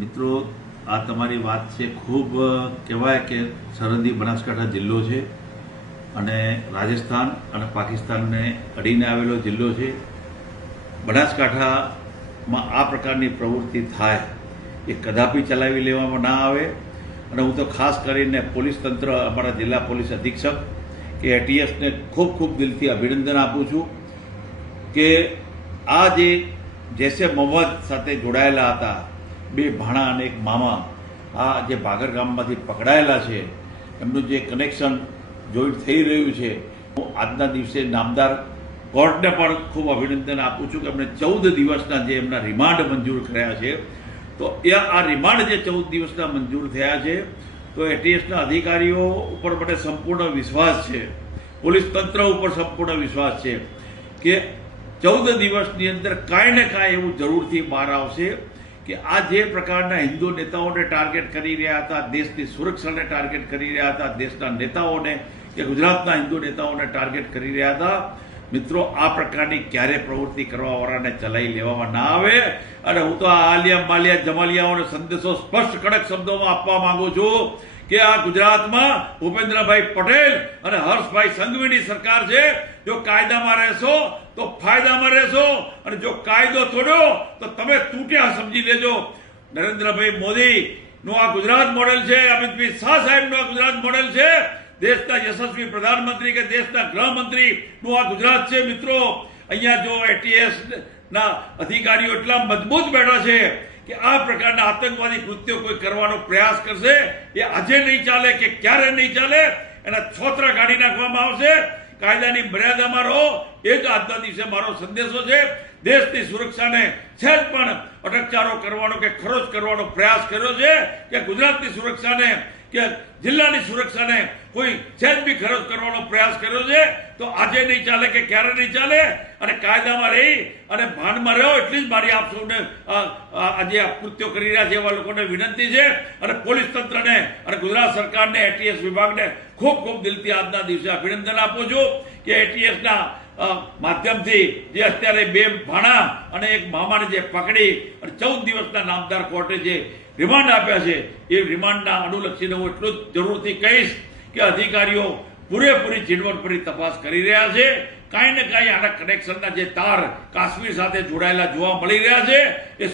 મિત્રો, આ તમારી વાત છે ખૂબ કહેવાય કે સરહદી બનાસકાંઠા જિલ્લો છે અને રાજસ્થાન અને પાકિસ્તાનને અડીને આવેલો જિલ્લો છે. બનાસકાંઠામાં આ પ્રકારની પ્રવૃત્તિ થાય એ કદાપી ચલાવી લેવામાં ના આવે. અને હું તો ખાસ કરીને પોલીસ તંત્ર, અમારા જિલ્લા પોલીસ અધિક્ષક કે એટીએસને ખૂબ ખૂબ દિલથી અભિનંદન આપું છું કે આ જે જૈસે મોહમ્મદ સાથે જોડાયેલા હતા બે ભાણા અને એક મામા, આ જે ભાગર ગામમાંથી પકડાયેલા છે, એમનું જે કનેક્શન જોઈન્ટ થઈ રહ્યું છે, હું આજના દિવસે નામદાર કોર્ટને પણ ખૂબ અભિનંદન આપું છું કે એમણે 14 દિવસના જે એમના રિમાન્ડ મંજૂર કર્યા છે. તો એ આ રિમાન્ડ જે 14 દિવસના મંજૂર થયા છે, તો એટીએસના અધિકારીઓ ઉપર મને સંપૂર્ણ વિશ્વાસ છે, પોલીસ તંત્ર ઉપર સંપૂર્ણ વિશ્વાસ છે કે 14 દિવસની અંદર કાંઈ ને કાંઈ એવું જરૂરથી બહાર આવશે કે આ જે પ્રકારના હિન્દુ નેતાઓને ટાર્ગેટ કરી રહ્યા હતા, દેશની સુરક્ષાને ટાર્ગેટ કરી રહ્યા હતા, દેશના નેતાઓને કે ગુજરાતના હિન્દુ નેતાઓને ટાર્ગેટ કરી રહ્યા હતા, મિત્રો આ પ્રકારની ક્યારે પ્રવૃત્તિ કરવાવાળાને ચલાવી લેવામાં ના આવે. અને હું તો આ આલિયા માલિયા જમાલિયાઓને સંદેશો સ્પષ્ટ કડક શબ્દોમાં આપવા માંગુ છું કે આ ગુજરાતમાં ભૂપેન્દ્રભાઈ પટેલ અને હર્ષભાઈ સંઘવીની સરકાર છે. જો કાયદામાં રહેશો તો ફાયદામાં રહેશો, અને જો કાયદો તોડ્યો તો તમે તૂટ્યા સમજી લેજો. નરેન્દ્રભાઈ મોદીનું આ ગુજરાત મોડેલ છે, અમિતભાઈ શાહ સાહેબનું આ ગુજરાત મોડેલ છે, દેશના યશસ્વી પ્રધાનમંત્રી કે દેશના ગૃહમંત્રીનું આ ગુજરાત છે. મિત્રો, અહીંયા જો એટીએસ ના અધિકારીઓ એટલા મજબૂત બેઠા છે કે આ પ્રકારના આતંકવાદી કૃત્યો કોઈ કરવાનો પ્રયાસ કરશે એ આજે નહીં ચાલે કે ક્યારે નહીં ચાલે, એના છોતરા કાઢી નાખવામાં આવશે. કાયદાની મર્યાદામાં રહો, એ જ આજના દિવસે મારો સંદેશો છે. દેશની સુરક્ષાને સહેજ પણ અટકચારો કરવાનો કે ખરોચ કરવાનો પ્રયાસ કર્યો છે કે ગુજરાતની સુરક્ષાને કે જિલ્લાની સુરક્ષાને કોઈ સહેજ બી ખરોચ કરવાનો પ્રયાસ કર્યો છે, તો આજે નહીં ચાલે કે ક્યારે નહીં ચાલે. અને કાયદામાં રહી અને ભાનમાં રહ્યો, એટલી જ મારી આપ સૌને આજે કૃત્યો કરી રહ્યા છે એવા લોકોને વિનંતી છે. અને પોલીસ તંત્રને અને ગુજરાત સરકારને, એટીએસ વિભાગને ખૂબ ખૂબ દિલથી આજના દિવસે અભિનંદન આપું છું કે એટીએસના માધ્યમથી જે અત્યારે બે ભાણા અને એક મામાને જે પકડી અને 14 દિવસના નામદાર કોર્ટે જે રિમાન્ડ આપ્યા છે, એ રિમાન્ડના અનુલક્ષીને હું એટલું જ જરૂરથી કહીશ કે અધિકારીઓ પૂરેપૂરી ઝીણવટભરી તપાસ કરી રહ્યા છે. કાંઈ ને કાંઈ આના કનેક્શનના જે તાર કાશ્મીર સાથે જોડાયેલા જોવા મળી રહ્યા છે, એ